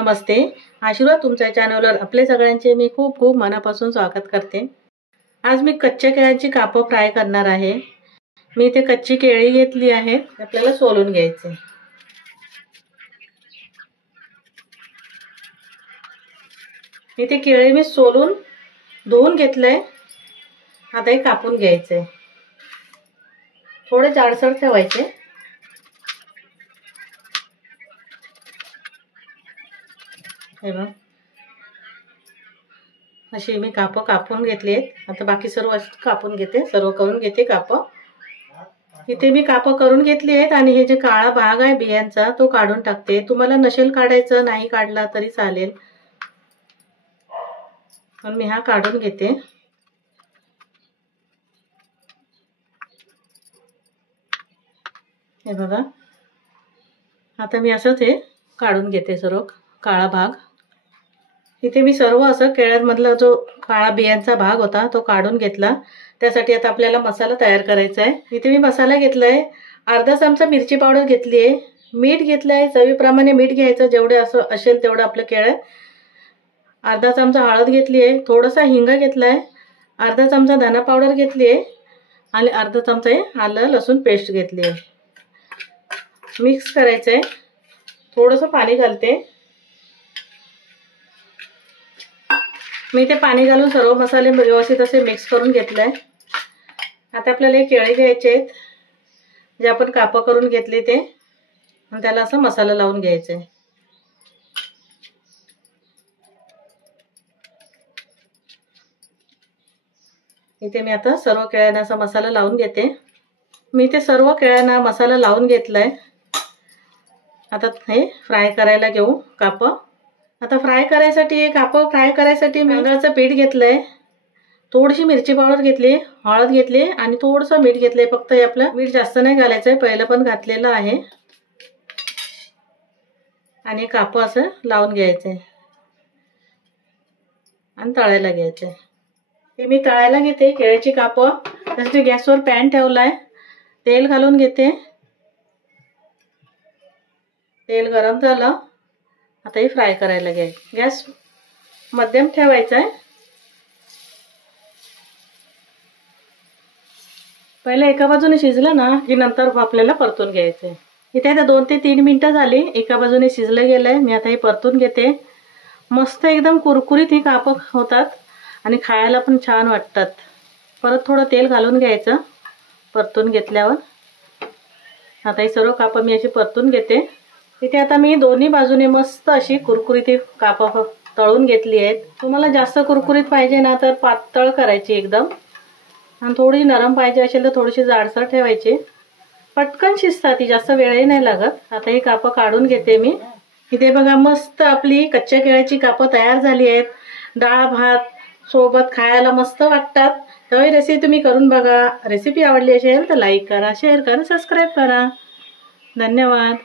नमस्ते, आशीर्वाद तुमच्या चॅनलवर आपले सगळ्यांचे मी खूप खूप मनापासून स्वागत करते। आज मी कच्च्या केळ्यांची कापं फ्राय करणार आहे। मी इथे कच्ची केळी घेतली आहे, आपल्याला सोलून घ्यायचे। इथे केळी मी सोलून धुवून घेतले, आता हे कापून घ्यायचे। थोडे जाडसर ठेवायचे। हे बघ, अशी मी कापं कापून घेतली आहेत। आता बाकी सर्व कापून घेते, सर्व करून घेते कापं। इथे मी कापं करून घेतली आहेत आणि हे जे काळा भाग आहे बियांचा तो काढून टाकते। तुम्हाला नसेल काढायचं, नाही काढला तरी चालेल, पण मी हा काढून घेते। हे बघा, आता मी असंच हे काढून घेते सर्व काळा भाग। इथे मी सर्व असं केळ्यांमधला जो काळा बियांचा भाग होता तो काढून घेतला। त्यासाठी आता आपल्याला मसाला तयार करायचा आहे। इथे मी मसाला घेतलाय, अर्धा चमचा मिरची पावडर घेतली आहे, मीठ घेतलंय, चवीप्रमाणे मीठ घ्यायचं, जेवढे असं असेल तेवढं आपलं केळं। अर्धा चमचा हळद घेतली आहे, थोडासा हिंग घेतलाय, अर्धा चमचा धना पावडर घेतली आहे आणि अर्धा चमचा आलं लसूण पेस्ट घेतली आहे। मिक्स करायचं आहे, थोडंसं पाणी घालते। मी ते पाणी घालून सर्व मसाले व्यवस्थित असे मिक्स करून घेतले। आता आपल्याला हे केळी घ्यायचे आहेत, जे आपण कापं करून घेतले ते, आणि त्याला असं मसाला लावून घ्यायचा आहे। इथे मी आता सर्व केळ्यांना असा मसाला लावून घेते। मी ते सर्व केळ्यांना मसाला लावून घेतलाय। आता हे फ्राय करायला घेऊ कापं। आता फ्राय करायसाठी कापं फ्राय करायसाठी मी तांदळाचं पीठ घेतलंय, थोडीशी मिरची पावडर घेतली, हळद घेतली आणि थोडंसं मीठ घेतलंय। फक्त हे आपलं मीठ जास्त नाही घालायचंय, पहिलं पण घातलेलं आहे। आणि कापं असं लावून घ्यायचंय आणि तळायला घ्यायचंय। हे मी तळायला घेते केळ्याची कापं। त्यासाठी गॅसवर पॅन ठेवलाय, तेल घालून घेते। तेल गरम झालं, आता हे फ्राय करायला घ्याय। गॅस मध्यम ठेवायचा आहे। पहिले एका बाजूने शिजलं ना की नंतर आपल्याला परतून घ्यायचंय। इथे आता 2 ते 3 मिनिटं झाली, एका बाजूने शिजलं गेलंय। मी आता हे परतून घेते। मस्त एकदम कुरकुरीत ही कापं होतात आणि खायला पण छान वाटतात। परत थोडं तेल घालून घ्यायचं परतून घेतल्यावर। आता हे सर्व कापं मी अशी परतून घेते। इथे आता मी दोन्ही बाजूने मस्त अशी कुरकुरीत कापं तळून घेतली आहेत। तुम्हाला जास्त कुरकुरीत पाहिजे ना तर पातळ करायची एकदम, आणि थोडी नरम पाहिजे असेल तर थोडीशी जाडसर ठेवायची। पटकन शिजतात ती, जास्त वेळही नाही लागत। आता ही कापं काढून घेते मी। इथे बघा, मस्त आपली कच्च्या केळ्याची कापं तयार झाली आहेत। डाळ भात सोबत खायला मस्त वाटतात। तर ही रेसिपी तुम्ही करून बघा। रेसिपी आवडली असेल तर लाईक करा, शेअर करा, सबस्क्राईब करा। धन्यवाद।